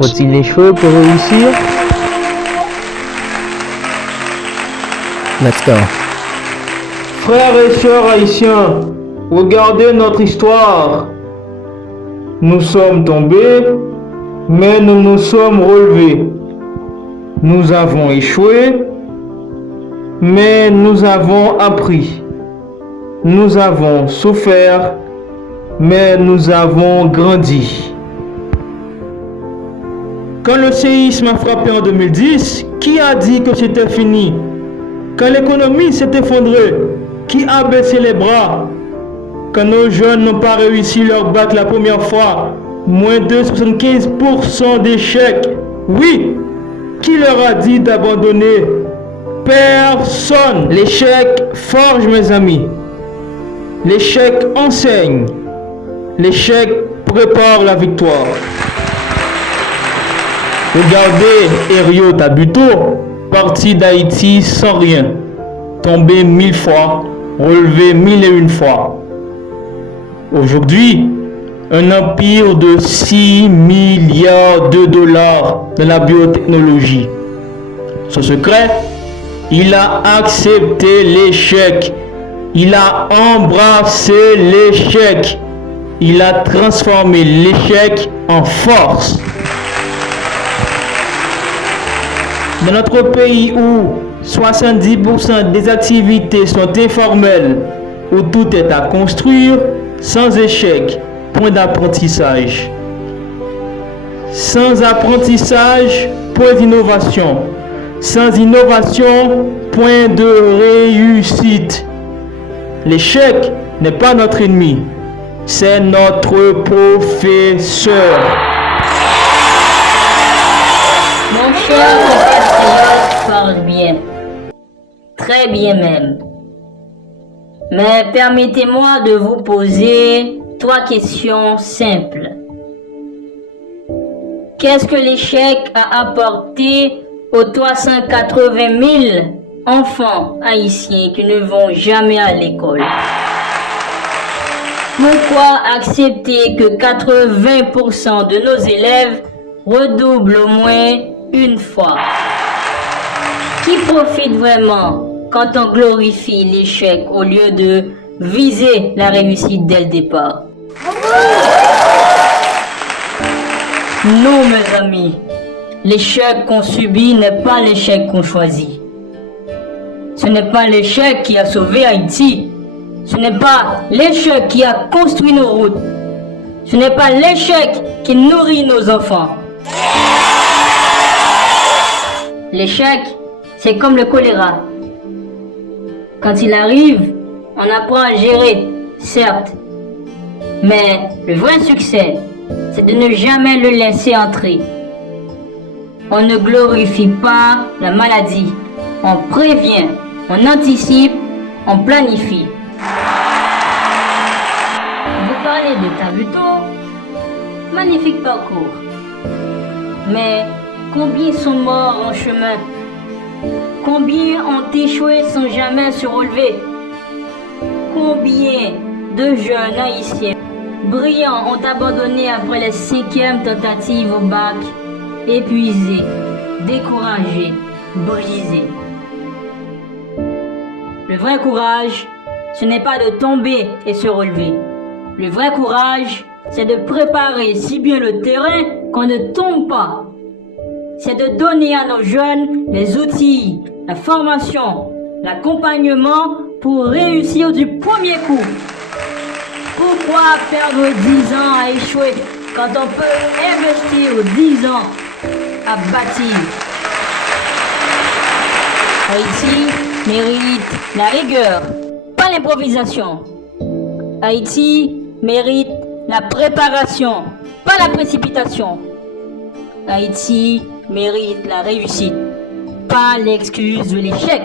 Faut-il échouer pour réussir? Let's go. Frères et sœurs haïtiens, regardez notre histoire. Nous sommes tombés, mais nous nous sommes relevés. Nous avons échoué, mais nous avons appris. Nous avons souffert, mais nous avons grandi. Quand le séisme a frappé en 2010, qui a dit que c'était fini? Quand l'économie s'est effondrée, qui a baissé les bras? Quand nos jeunes n'ont pas réussi leur bac la première fois, moins de 75% d'échecs. Oui, qui leur a dit d'abandonner? Personne. L'échec forge, mes amis. L'échec enseigne. L'échec prépare la victoire. Regardez Herriot Tabuteau, parti d'Haïti sans rien, tombé 1000 fois, relevé 1001 fois. Aujourd'hui, un empire de 6 milliards de dollars dans la biotechnologie. Son secret, il a accepté l'échec. Il a embrassé l'échec. Il a transformé l'échec en force. Dans notre pays où 70% des activités sont informelles, où tout est à construire, sans échec, point d'apprentissage. Sans apprentissage, point d'innovation. Sans innovation, point de réussite. L'échec n'est pas notre ennemi, c'est notre professeur. Mon cher compatriote parle bien, très bien même. Mais permettez-moi de vous poser 3 questions simples. Qu'est-ce que l'échec a apporté aux 380 000 enfants haïtiens qui ne vont jamais à l'école? Pourquoi accepter que 80% de nos élèves redoublent au moins une fois? Qui profite vraiment quand on glorifie l'échec au lieu de viser la réussite dès le départ? Non, mes amis, l'échec qu'on subit n'est pas l'échec qu'on choisit. Ce n'est pas l'échec qui a sauvé Haïti. Ce n'est pas l'échec qui a construit nos routes. Ce n'est pas l'échec qui nourrit nos enfants. L'échec, c'est comme le choléra. Quand il arrive, on apprend à gérer, certes. Mais le vrai succès, c'est de ne jamais le laisser entrer. On ne glorifie pas la maladie. On prévient, on anticipe, on planifie. Vous parlez de Tabuteau, magnifique parcours. Mais combien sont morts en chemin? Combien ont échoué sans jamais se relever? Combien de jeunes haïtiens brillants ont abandonné après les 5e tentatives au bac, épuisés, découragés, brisés? Le vrai courage, ce n'est pas de tomber et se relever. Le vrai courage, c'est de préparer si bien le terrain qu'on ne tombe pas. C'est de donner à nos jeunes les outils, la formation, l'accompagnement pour réussir du premier coup. Pourquoi perdre 10 ans à échouer quand on peut investir 10 ans à bâtir? Haïti mérite la rigueur, pas l'improvisation. Haïti mérite la préparation, pas la précipitation. Haïti mérite la réussite, pas l'excuse de l'échec.